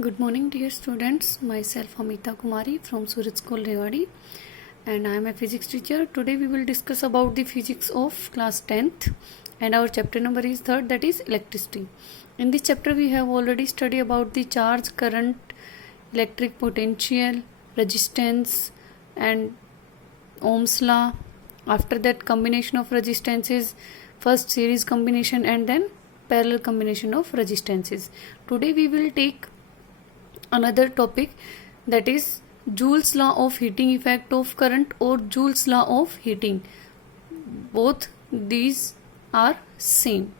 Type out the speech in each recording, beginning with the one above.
Good morning, dear students. Myself Amita Kumari from Suraj School Rewadi, and I am a physics teacher. Today we will discuss about the physics of class 10th, and our chapter number is third, that is electricity. In this chapter we have already studied about the charge, current, electric potential, resistance, and Ohm's law. After that, combination of resistances, first series combination and then parallel combination of resistances. Today we will take another topic, that is Joule's law of heating effect of current or Joule's law of heating. Both these are same.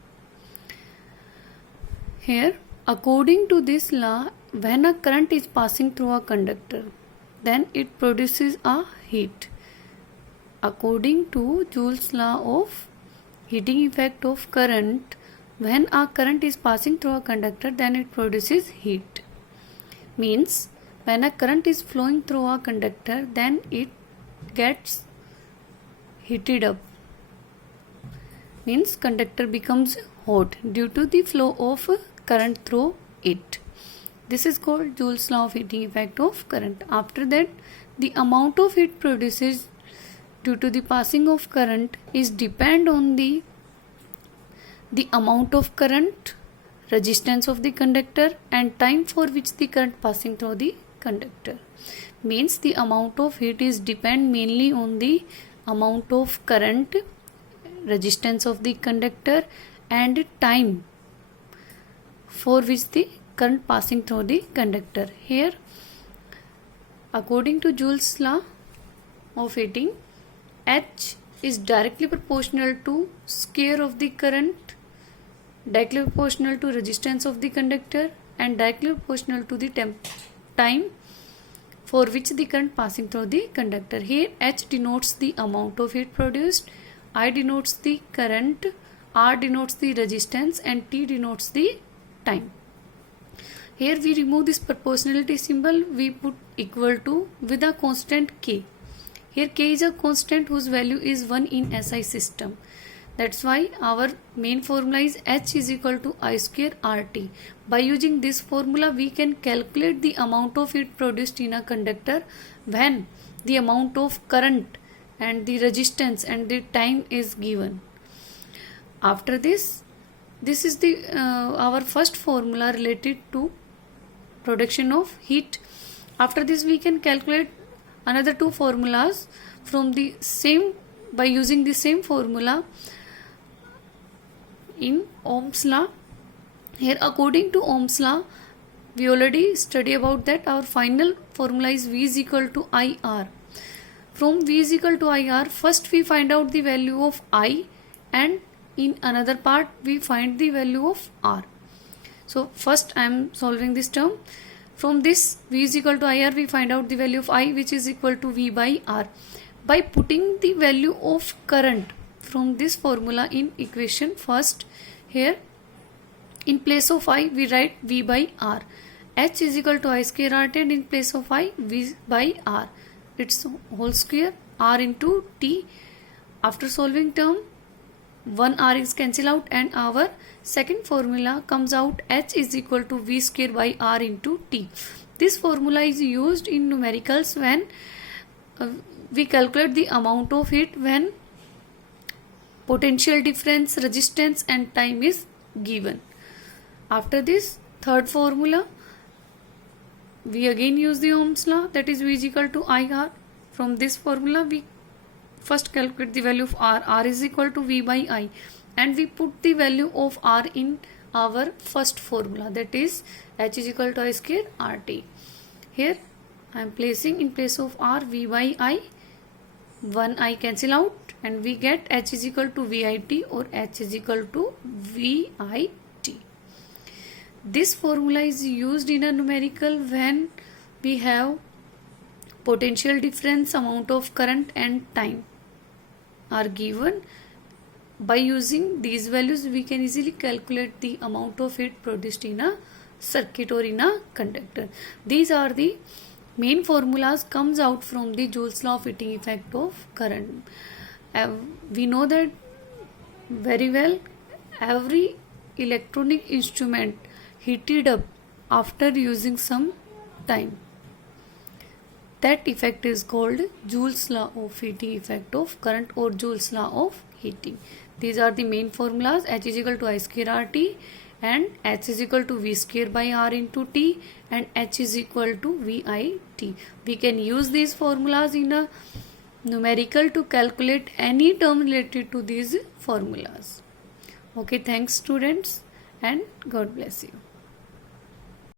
Here, according to this law, when a current is passing through a conductor, then it produces a heat. According to Joule's law of heating effect of current, when a current is passing through a conductor, then it produces heat. Means when a current is flowing through a conductor, then it gets heated up. Means conductor becomes hot due to the flow of current through it. This is called Joule's law of heating effect of current. After that, the amount of heat produces due to the passing of current is depend on the amount of current, resistance of the conductor, and time for which the current passing through the conductor. Means the amount of heat is depend mainly on the amount of current, resistance of the conductor, and time for which the current passing through the conductor. Here, according to Joule's law of heating, H is directly proportional to square of the current, directly proportional to resistance of the conductor, and directly proportional to the time for which the current passing through the conductor. Here H denotes the amount of heat produced, I denotes the current, R denotes the resistance, and T denotes the time. Here we remove this proportionality symbol, we put equal to with a constant K. Here K is a constant whose value is 1 in SI system. That's why our main formula is H is equal to I square RT. By using this formula, we can calculate the amount of heat produced in a conductor when the amount of current and the resistance and the time is given. After this is the our first formula related to production of heat. After this, we can calculate another two formulas from the same by using the same formula in Ohm's law. Here, according to Ohm's law, we already study about that. Our final formula is V is equal to IR. From V is equal to IR, first we find out the value of I, and in another part we find the value of R. So first I am solving this term. From this V is equal to IR, we find out the value of I, which is equal to V by R. By putting the value of current from this formula in equation first, here in place of I we write V by R. H is equal to I square RT, and in place of I, V by R. It's whole square R into T. After solving term, 1 R is cancel out, and our second formula comes out H is equal to V square by R into T. This formula is used in numericals when we calculate the amount of heat when potential difference, resistance, and time is given. After this, third formula, we again use the Ohm's law, that is V is equal to IR. From this formula, we first calculate the value of R. R is equal to V by I, and we put the value of R in our first formula, that is H is equal to I square RT. Here I am placing in place of R V by I, 1 I cancel out, and we get H is equal to VIT or H is equal to VIT. This formula is used in a numerical when we have potential difference, amount of current, and time are given. By using these values, we can easily calculate the amount of heat produced in a circuit or in a conductor. These are the main formulas comes out from the Joule's law of heating effect of current. We know that very well every electronic instrument heated up after using some time. That effect is called Joule's law of heating effect of current or Joule's law of heating. These are the main formulas. H is equal to I square RT and H is equal to V square by R into T and H is equal to VIT. We can use these formulas in a numerical to calculate any term related to these formulas. Okay, thanks students and God bless you.